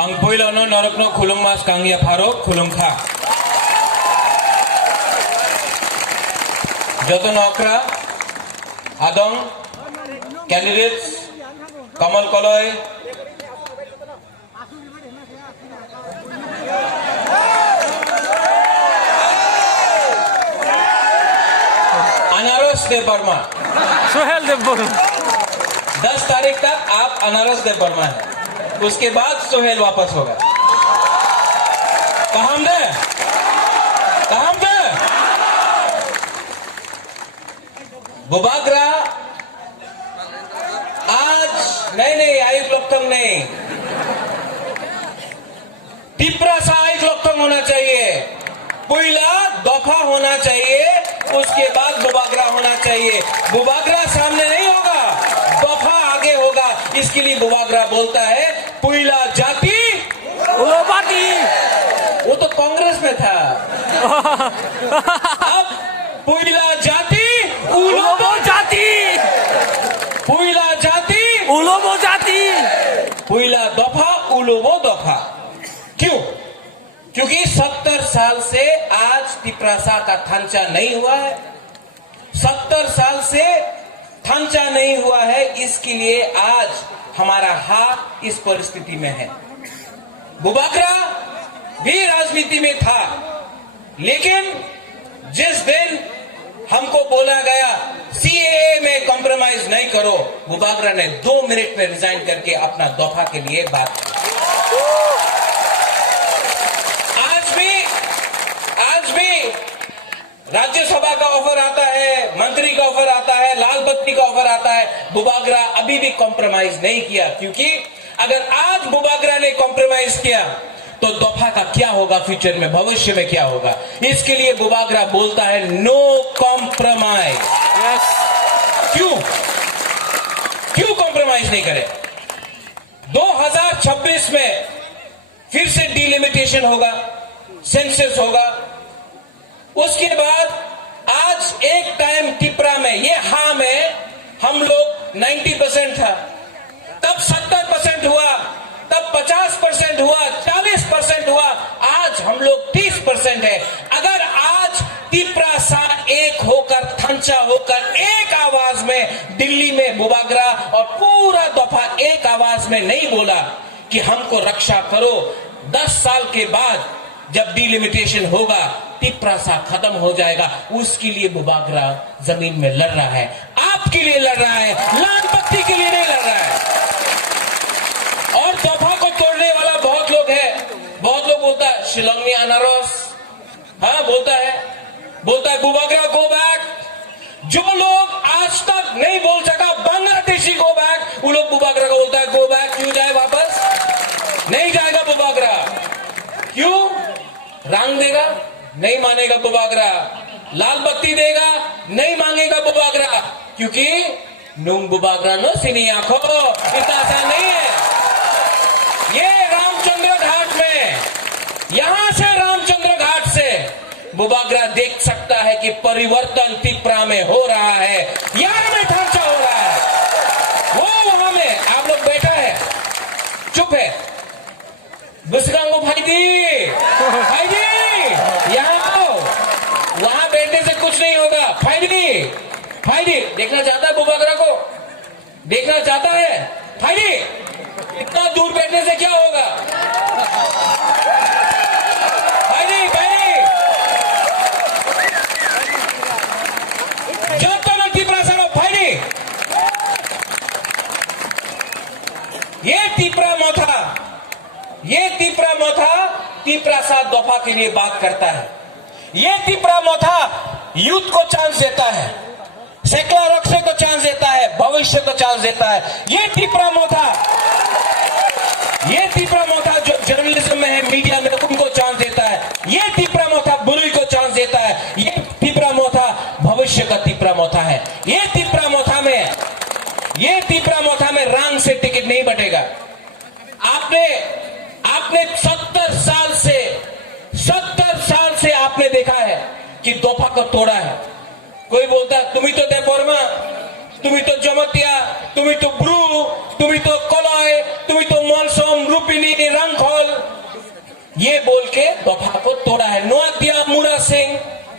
Ang poilono norokno khulungmas kangia pharok khulungkha. Joto nokra adong candidates Kamal Koloy अनारस देव वर्मा सोहेल देव वर्मा 10 तारीख तक आप अनारस देव वर्मा है, उसके बाद सोहेल वापस होगा। कहाँ दे बुबागरा आज नहीं आयुष लोकतंग नहीं, तिप्रासा आयुष लोकतंग होना चाहिए, पुइला दफा होना चाहिए, उसके बाद बुबागरा होना चाहिए। बुबागरा सामने नहीं होगा, दफा आगे होगा। इसके लिए बुबागरा बोलता है पुइला जाति उलोबाटी। वो तो कांग्रेस में था। अब पुइला जाति उलोबो जाति, पुइला जाति उलोबो जाति, पुइला दफा उलोबो दफा। क्यों? क्योंकि 70 साल से आज तिप्रासा का थांचा नहीं हुआ है, 70 साल से थांचा नहीं हुआ है। इसके लिए आज हमारा हाथ इस परिस्थिति में है। बुबागरा भी राजनीति में था, लेकिन जिस दिन हमको बोला गया सीएए में कॉम्प्रोमाइज नहीं करो, बुबागरा ने 2 मिनट में रिजाइन करके अपना दफा के लिए बात की। आज भी राज्यसभा का ऑफर आता है, मंत्री का ऑफर आता है, लाल बत्ती का ऑफर आता है, बुबागरा अभी भी कॉम्प्रोमाइज नहीं किया। क्योंकि अगर आज बुबागरा ने कॉम्प्रोमाइज किया तो दफा का क्या होगा, फ्यूचर में भविष्य में क्या होगा। इसके लिए बुबागरा बोलता है नो कॉम्प्रोमाइज। क्यों कॉम्प्रोमाइज नहीं करे? 2026 में फिर से डिलिमिटेशन होगा, सेंसस होगा, उसके बाद आज एक टाइम तिप्रा में ये हाँ में हम लोग 90% था, तब 70% हुआ, तब 50% हुआ, 40% हुआ, आज हम लोग 30% है। अगर आज तिप्रा सा एक होकर, थंचा होकर, एक आवाज में दिल्ली में बुबागरा और पूरा दफा एक आवाज में नहीं बोला कि हमको रक्षा करो, 10 साल के बाद जब डिलिमिटेशन होगा तिप्रासा खत्म हो जाएगा। उसके लिए बुबागरा जमीन में लड़ रहा है, आपके लिए लड़ रहा है, लाल बत्ती के लिए नहीं लड़ रहा है। और दफा को तोड़ने वाला बहुत लोग है, बहुत लोग बोलता है शिलोंगी अनारस, हाँ बोलता है बुबागरा गो बैक। जो लोग आज तक नहीं बोल सका बांग्लादेशी गो बैक, वो लोग बुबागरा को बोलता है गो बैक। क्यों जाए वापस? नहीं जाएगा बुबागरा। क्यों? रंग देगा, नहीं मानेगा बुबागरा, लाल बत्ती देगा, नहीं मांगेगा बुबागरा, क्योंकि नुंग बुबागरा नो सिनी आंखों इतना आसान नहीं है। ये रामचंद्र घाट में, यहां से रामचंद्र घाट से बुबागरा देख सकता है कि परिवर्तन तिप्रा में हो रहा है, यहां में ढांचा हो रहा है। वो वहां में आप लोग बैठा है, चुप है, बुसगांगो भाईदी यहाँ आओ, वहां बैठने से कुछ नहीं होगा। फाइडी देखना चाहता है बुबागरा को, देखना चाहता है फाइडी, इतना दूर बैठने से क्या होगा? फाइडी जो तो तिप्रा सालो फाइडी, ये तिप्रा मोथा तिप्रासा दफा के लिए बात करता है। ये तिप्रा मोथा यूथ को चांस देता है, सेक्युलर रक्षे को चांस देता है, भविष्य को चांस देता है। ये तिप्रा मोथा जो जर्नलिज्म में है, मीडिया में, उनको चांस देता है। ये तिप्रा मोथा बुरी को चांस देता है। ये तिप्रा मोथा भविष्य का तिप्रा मोथा है। ये तिप्रा मोथा में रंग से टिकट नहीं बटेगा। आपने 70 साल से आपने देखा है कि दफा को तोड़ा है। कोई बोलता है तुम्ही तो देवबर्मा, तुम्ही तो जमतिया, तुम्ही तो ब्रू, तुम्ही तो कलय, तुम्ही तो मलसम, रूपिनी, रंगखोल, ये बोल के दफा को तोड़ा है। नोआतिया मुरा सिंह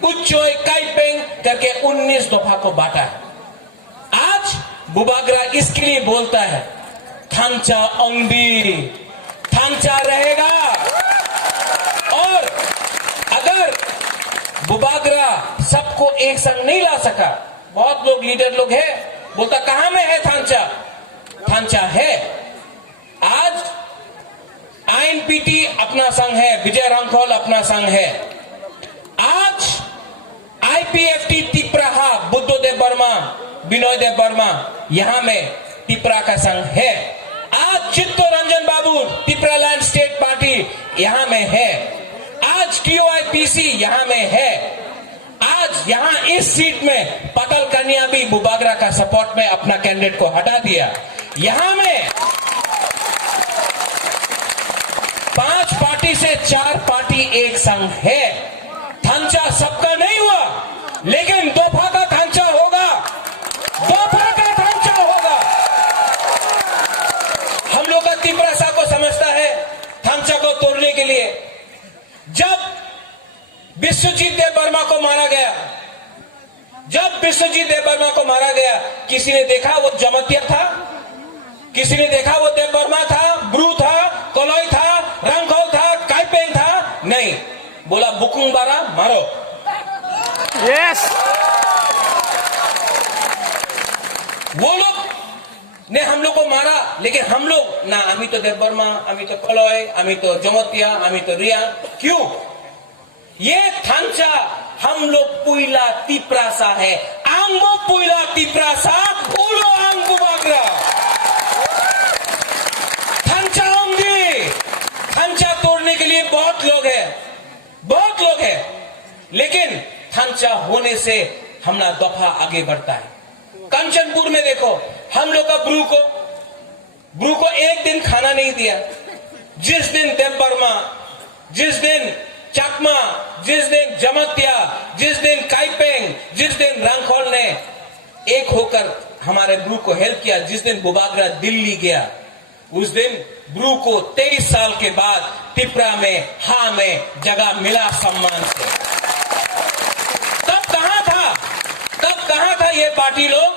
उच्चोय काइपेंग करके 19 दफा को बांटा है। आज बुबागरा इसके लिए बोलता है थांचा अंगी, थांचा रहेगा। और अगर बुबागरा सबको एक संग नहीं ला सका, बहुत लोग लीडर लोग है बोलता कहां में है थांचा, थांचा है। आज आईएनपीटी अपना संघ है, विजय रामखोल अपना संघ है। आज आईपीएफटी तिपराहा बुद्धदेव वर्मा, विनोय देव वर्मा यहां में तिपरा का संघ है। आज चित्तरंजन बाबू तिपरालैंड स्टेट पार्टी यहां में है। आज टीओआईपीसी यहां में है। आज यहां इस सीट में पटल कन्या भी बुबागरा का सपोर्ट में अपना कैंडिडेट को हटा दिया। यहां में 5 पार्टी से 4 पार्टी एक संघ है। थांचा सबका नहीं हुआ, लेकिन दोफा का थांचा होगा, दोफा का थांचा होगा। हम लोग का तिपरासा को समझता है थांचा को तोड़ने के लिए। जब विश्वजीत देव वर्मा को मारा गया, जब विश्वजीत देव वर्मा को मारा गया, किसी ने देखा वो जमतिया था? किसी ने देखा वो देव वर्मा था, ब्रू था, कोलोई था, रंगखोल था, काइपेंग था? नहीं, बोला बुकुंग बारा मारो। यस, वो लोग ने हम लोग को मारा, लेकिन हम लोग ना, अमी तो देव वर्मा, अमी तो कोलोई, अमी तो जमतिया, अमी तो रिया। क्यों? ये थांचा हम लोग पुइला तिपरासा है। आंगो पुइला तिपरासा, उलो आंग बुबागरा। थांचा होंगे, थांचा तोड़ने के लिए बहुत लोग हैं, बहुत लोग हैं, लेकिन थांचा होने से हमारा दफा आगे बढ़ता है। कंचनपुर में देखो, हम लोग का ब्रू को एक दिन खाना नहीं दिया। जिस दिन देव वर्मा, जिस दिन चकमा, जिस दिन जमतिया, जिस दिन काइपेंग, जिस दिन रंगखोल ने एक होकर हमारे ब्रू को हेल्प किया, जिस दिन बुबागरा दिल्ली गया, उस दिन ब्रू को 23 साल के बाद तिपरा में हाँ में जगह मिला सम्मान से। तब कहां था ये पार्टी लोग?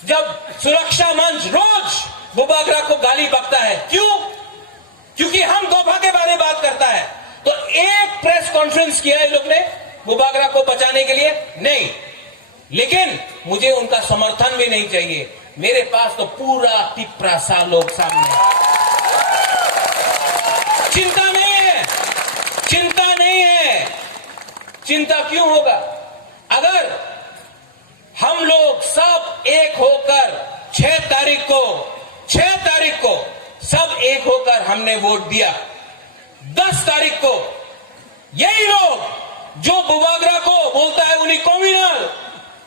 जब सुरक्षा मंच रोज बुबागरा को गाली बकता है। क्यों? क्योंकि हम दोफा के बारे में बात करता है। तो एक प्रेस कॉन्फ्रेंस किया है लोग ने बुबागरा को बचाने के लिए? नहीं। लेकिन मुझे उनका समर्थन भी नहीं चाहिए। मेरे पास तो पूरा तिपरासा लोग सामने है। चिंता नहीं है, चिंता नहीं है। चिंता क्यों होगा? अगर हम लोग सब एक होकर 6 तारीख को सब एक होकर हमने वोट दिया, 10 तारीख को यही लोग जो बुबागरा को बोलता है उन्हीं कॉम्युनल,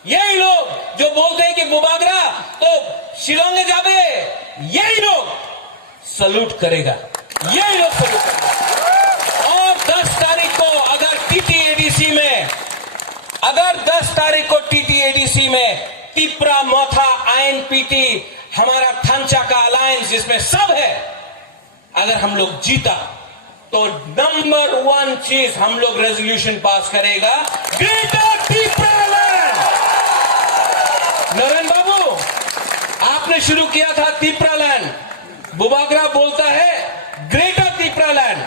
यही लोग जो बोलते हैं कि बुबागरा तो शिलोंग जाबे, यही लोग सल्यूट करेगा, यही लोग सल्यूट करेगा। और 10 तारीख को अगर टीटीएडीसी में तिपरा मोथा आईएनपीटी हमारा थांचा का अलायंस जिसमें सब है, अगर हम लोग जीता तो नंबर 1 चीज हम लोग रेजोल्यूशन पास करेगा, ग्रेटर तिपरालैंड। नरेंद्र बाबू, आपने शुरू किया था तिपरालैंड, बुबागरा बोलता है ग्रेटर तिपरालैंड,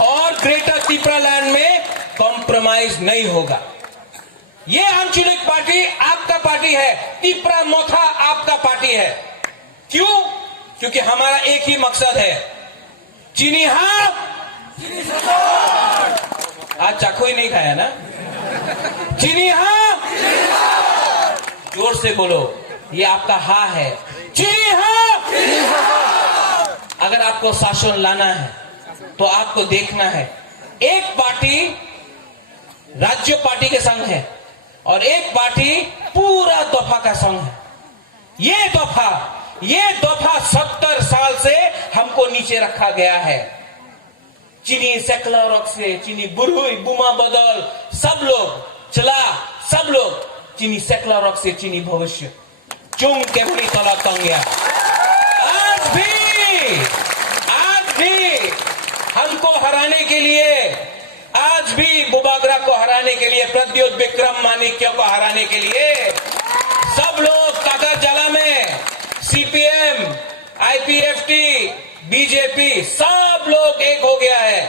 और ग्रेटर तिपरालैंड में कॉम्प्रोमाइज नहीं होगा। ये आंचलिक पार्टी आपका पार्टी है, तिपरा मोथा आपका पार्टी है। क्यों? क्योंकि हमारा एक ही मकसद है, चीनी हाँ, आज चाको ही नहीं खाया ना? चीनी हाँ, जोर से बोलो, ये आपका हाँ है। चीनी हाँ। अगर आपको शासन लाना है तो आपको देखना है, एक पार्टी राज्य पार्टी के संग है और एक पार्टी पूरा दफा का संग है। ये दफा 70 साल से हमको नीचे रखा गया है। चीनी सेक्युलर से चीनी बुरुई बुमा बदल सब लोग चीनी सेक्युलर से चीनी भविष्य चुंग के बुरी तला तंगिया। आज भी हम के लिए, आज भी बुबागरा को हराने के लिए, प्रद्योत विक्रम माणिक्य को हराने के लिए सब लोग काकरजला में सीपीएम, आईपीएफटी, बीजेपी सब लोग एक हो गया है।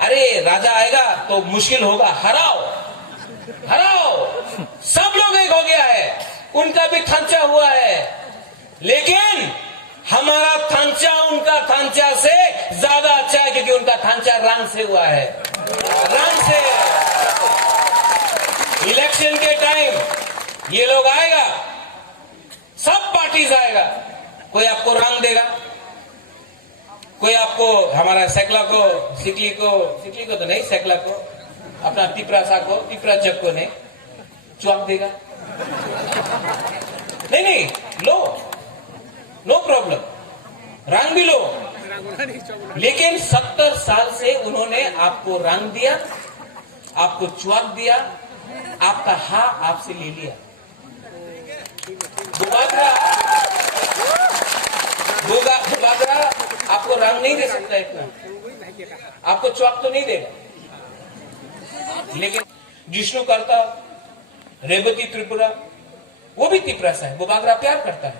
अरे राजा आएगा तो मुश्किल होगा, हराओ हराओ, सब लोग एक हो गया है। उनका भी थांचा हुआ है, लेकिन हमारा थांचा उनका थांचा से ज्यादा अच्छा है, क्योंकि उनका थांचा रंग से हुआ है, रंग से। इलेक्शन के टाइम ये लोग आएगा, सब पार्टीज आएगा, कोई आपको रंग देगा, कोई आपको हमारा सैकला को, सिकली को तो नहीं, सैकला को, अपना तिपरासा को, तिपरा जग को नहीं, चौक देगा। नहीं, लो, नो प्रॉब्लम, रंग भी लो, लेकिन 70 साल से उन्होंने आपको रंग दिया, आपको चौक दिया, आपका हाँ आपसे ले लिया। बुबागरा आपको रंग नहीं दे सकता इतना, आपको चौक तो नहीं देगा, लेकिन जिष्णु करता, रेवती त्रिपुरा, वो भी तिपरासा है। बुबागरा प्यार करता है,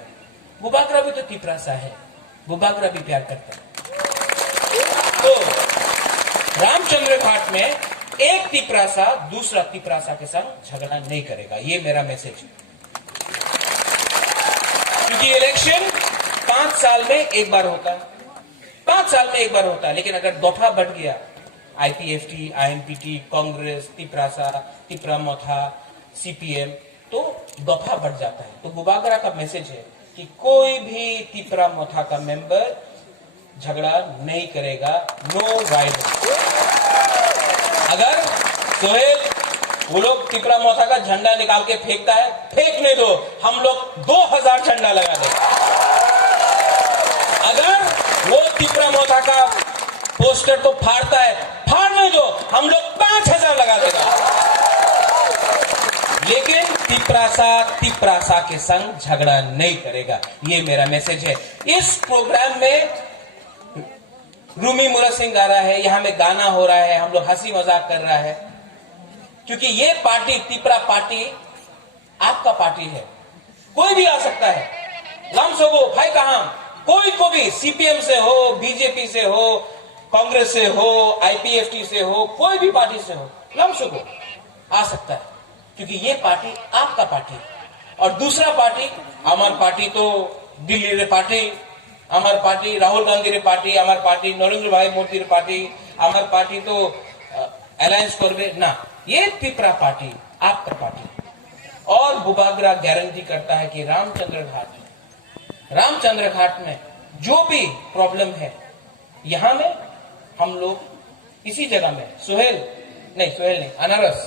बुबागरा भी तो तिपरासा है, बुबागरा भी प्यार करता है। तो रामचंद्र घाट में एक तिपरासा दूसरा तिपरासा के संग झगड़ा नहीं करेगा, ये मेरा मैसेज है। क्योंकि इलेक्शन 5 साल में एक बार होता है, 5 साल में एक बार होता है, लेकिन अगर दफा बढ़ गया, आईपीएफटी, आईएनपीटी, कांग्रेस, तिपरासा, तिपरामोथा, सीपीएम, तो दफा बढ़ जाता है। तो बुबागरा का मैसेज है कि कोई भी तिपरामोथा का मेंबर झगड़ा नहीं करेगा, नो वायलेंस। अगर सोहेल वो लोग तिपरामोथा का झंडा निकाल के फेंकता है, फेंकने दो, हम लोग 2000 झंडा लगा देंगे। अगर वो तिपरामोथा का पोस्टर को फाड़ता है, फाड़ने दो, हम लोग 5000 लगा देगा। लेकिन तिपरासा के संग झगड़ा नहीं करेगा, ये मेरा मैसेज है। इस प्रोग्राम में रूमी मुरा सिंह आ रहा है, यहां में गाना हो रहा है, हम लोग हंसी मजाक कर रहा है, क्योंकि ये पार्टी, तिपरा पार्टी आपका पार्टी है, कोई भी आ सकता है। लमसोगो भाई कहां, कोई को भी, सीपीएम से हो, बीजेपी से हो, कांग्रेस से हो, आईपीएफटी से हो, कोई भी पार्टी से हो, लमसोगो आ सकता है, क्योंकि ये पार्टी आपका पार्टी। और दूसरा पार्टी, हमार पार्टी तो दिल्ली रे पार्टी, हमार पार्टी राहुल गांधी रे पार्टी, हमार पार्टी नरेंद्र भाई मोदी रे पार्टी, हमार पार्टी तो अलायंस करवे ना, ये तिपरा पार्टी आपका पार्टी। और बुबागरा गारंटी करता है कि रामचंद्र घाट में जो भी प्रॉब्लम है, यहां में हम लोग इसी जगह में, सोहेल नहीं, अनारस,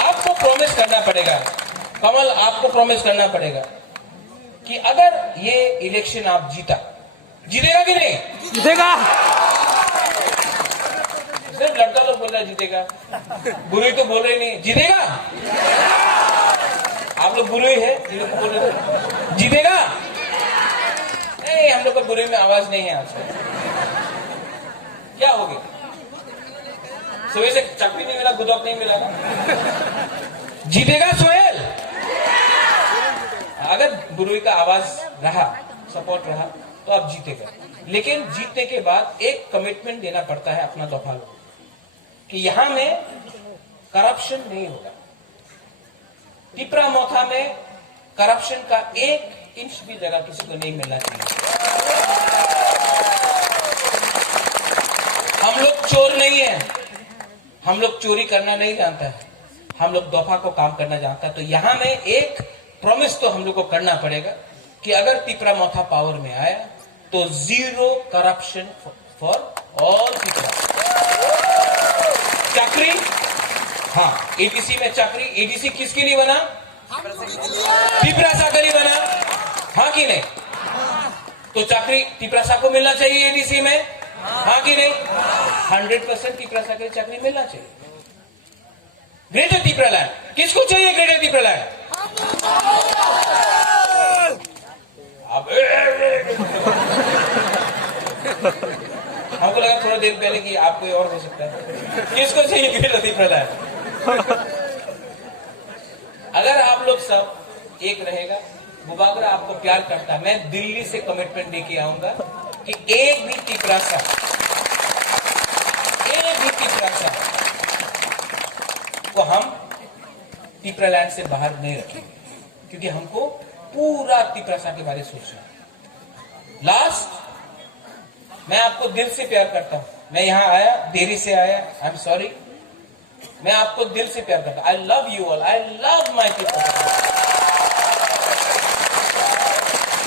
आपको प्रॉमिस करना पड़ेगा, कमल आपको प्रॉमिस करना पड़ेगा कि अगर ये इलेक्शन आप जीतेगा कि नहीं? जीतेगा। सिर्फ लड़का लोग बोल रहा है जीतेगा, बुरी तो बोल रहे नहीं, जीतेगा। आप लोग बुरी है, बोल रहे जीतेगा नहीं, हम लोग को बुरी में आवाज नहीं है। आज क्या हो गया, सुबह से चक्की नहीं मिला, गुदौक नहीं मिला, जीतेगा सोहेल। अगर बुरुई का आवाज रहा, सपोर्ट रहा, तो आप जीतेगा। लेकिन जीतने के बाद एक कमिटमेंट देना पड़ता है अपना दफा लोग कि यहां में करप्शन नहीं होगा। तिपरामोथा में करप्शन का 1 इंच भी जगह किसी को नहीं मिलना चाहिए। हम लोग चोर नहीं है, हम लोग चोरी करना नहीं जानता है, हम लोग दफा को काम करना जानता है। तो यहां में एक प्रॉमिस तो हम लोग को करना पड़ेगा कि अगर तिपरामोथा पावर में आया तो 0 करप्शन फॉर ऑल तिपरा। चाकरी, हाँ, एडीसी में चाकरी, एडीसी किसके लिए बना? तिपरासा के लिए बना, हाँ कि नहीं? तो चाकरी तिपरासा को मिलना चाहिए एडीसी में, हाँ कि नहीं? 100% तिपरासा के चाकरी मिलना चाहिए। ग्रेटर तिपरालैंड किसको चाहिए? ग्रेटर तिपरालैंड अब देर पहले कि आप कोई और हो सकता है, किसको चाहिए फिर लतीफ प्रधान? अगर आप लोग सब एक रहेगा, बुबागरा आपको प्यार करता, मैं दिल्ली से कमिटमेंट लेके आऊंगा कि एक भी तिपरासा को हम तिपरालैंड से बाहर नहीं रखेंगे, क्योंकि हमको पूरा तिपरासा के बारे में सोचना है। लास्ट, मैं आपको दिल से प्यार करता हूं, मैं यहां आया, देरी से आया, आई एम सॉरी, मैं आपको दिल से प्यार करता हूं। आई love you all, I love my people.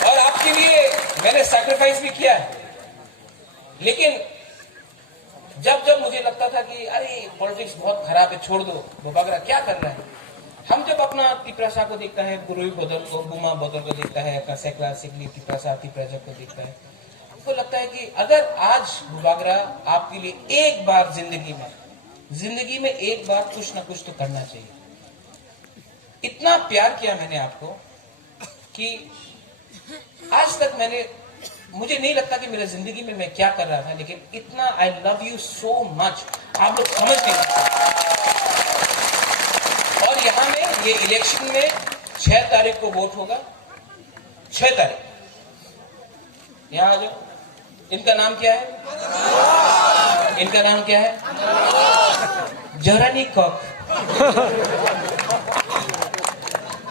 और आपके लिए मैंने सैक्रिफाइस भी किया है, लेकिन जब जब मुझे लगता था कि अरे पॉलिटिक्स बहुत खराब है, छोड़ दो, बुबागरा क्या कर रहा है, हम जब अपना तिपरासा को देखता है, गुरुई बदल को, बुमा बदल को देखता है, अपना सेकला सिकली तिपरासा तिपराजक को देखता है, हमको लगता है कि अगर आज बुबागरा आपके लिए एक बार जिंदगी में एक बार कुछ ना कुछ तो करना चाहिए। इतना प्यार किया मैंने आपको कि आज तक मुझे नहीं लगता कि मेरी जिंदगी में मैं क्या कर रहा था, लेकिन इतना आई लव यू सो मच, आप लोग समझ नहीं सकते। और यहां में ये इलेक्शन में 6 तारीख को वोट होगा, 6 तारीख, यहां आ जाओ। इनका नाम क्या है? इनका नाम क्या है? जरानी कॉक।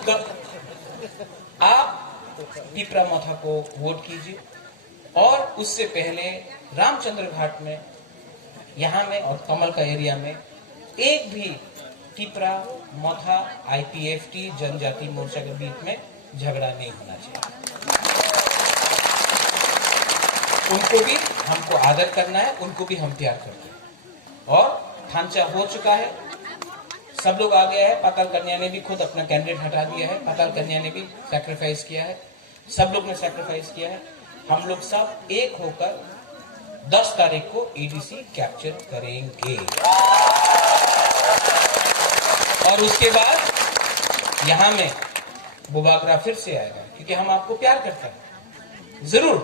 तो आप तिपरा मोथा को वोट कीजिए, और उससे पहले रामचंद्र घाट में, यहां में और कमल का एरिया में एक भी तिपरा मोथा IPFT जनजाति मोर्चा के बीच में झगड़ा नहीं होना चाहिए। उनको भी हमको आदर करना है, उनको भी हम प्यार करते हैं। और थांचा हो चुका है, सब लोग आ गया है, पाताल कन्या ने भी खुद अपना कैंडिडेट हटा दिया है, पाताल कन्या ने भी सैक्रिफाइस किया है, सब लोग ने सैक्रिफाइस किया है। हम लोग सब एक होकर 10 तारीख को EDC कैप्चर करेंगे, और उसके बाद यहां में बुबागरा फिर से आएगा, क्योंकि हम आपको प्यार करते हैं। जरूर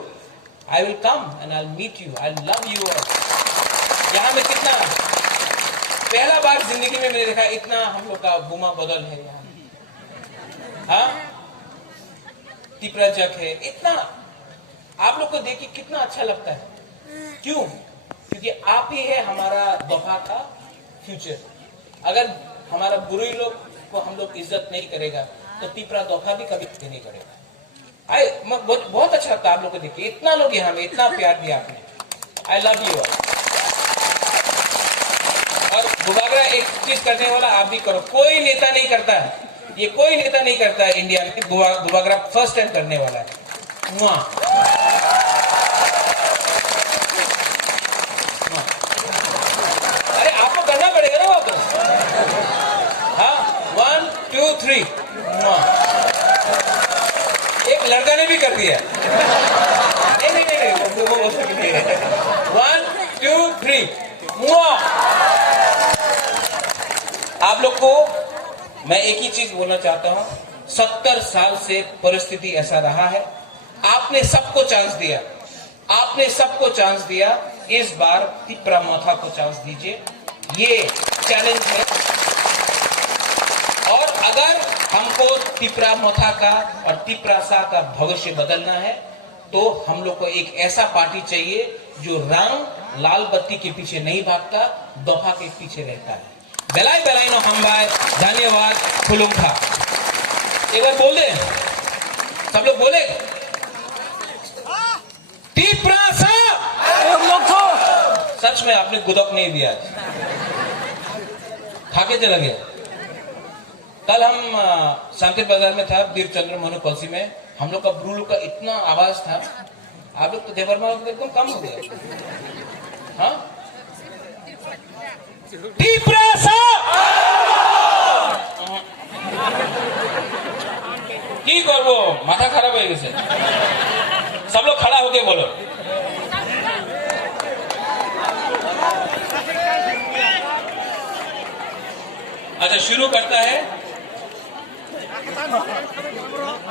I will come and I will meet you, I love you all. यहां में कितना, पहला बार जिंदगी में मैंने देखा इतना हम लोग का बुमा बदल है यहाँ, हाँ, तिपराजक है, इतना आप लोग को देख के कितना अच्छा लगता है। क्यों? क्योंकि आप ही है हमारा दोहा का फ्यूचर। अगर हमारा बुरुई लोग को हम लोग इज्जत नहीं करेगा, तो तिपरा दोहा भी कभी नहीं करेगा। बहुत अच्छा लगता है आप लोग को देख के, इतना लोग यहाँ में इतना प्यार दिया आपने। आई लव यू। और बुबागरा एक चीज करने वाला आप भी करो, कोई नेता नहीं करता है, ये कोई नेता नहीं करता है इंडिया में, बुबागरा फर्स्ट टाइम करने वाला है। अरे आपको करना पड़ेगा ना वापस, हाँ, 1 2 3। एक लड़का ने भी कर दिया, नहीं, वो 1 2 3। आप लोग को मैं एक ही चीज बोलना चाहता हूं, 70 साल से परिस्थिति ऐसा रहा है, आपने सबको चांस दिया, आपने सबको चांस दिया, इस बार तिपरा मोथा को चांस दीजिए, ये चैलेंज है। और अगर हमको तिपरा मोथा का और तिपरासा का भविष्य बदलना है, तो हम लोग को एक ऐसा पार्टी चाहिए जो रंग लाल बत्ती के पीछे नहीं भागता, दोहा के पीछे रहता है। बेलाई बेलाई नो हम भाई, धन्यवाद, खुलुमखा। एक बार बोल दे, सब लोग बोले, तिपरासा। सच में आपने गुदक नहीं दिया, खाके चला गया। कल हम शांति बाजार में था, वीर चंद्र मनु पलसी में, हम लोग का ब्रूलू का इतना आवाज था, आप लोग तो देवरमा एकदम कम हो गया। हाँ, तिपरासा की करबो, माथा खराब हो गए। सब लोग खड़ा होके बोलो। अच्छा, शुरू करता है।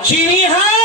चीनी हाँ,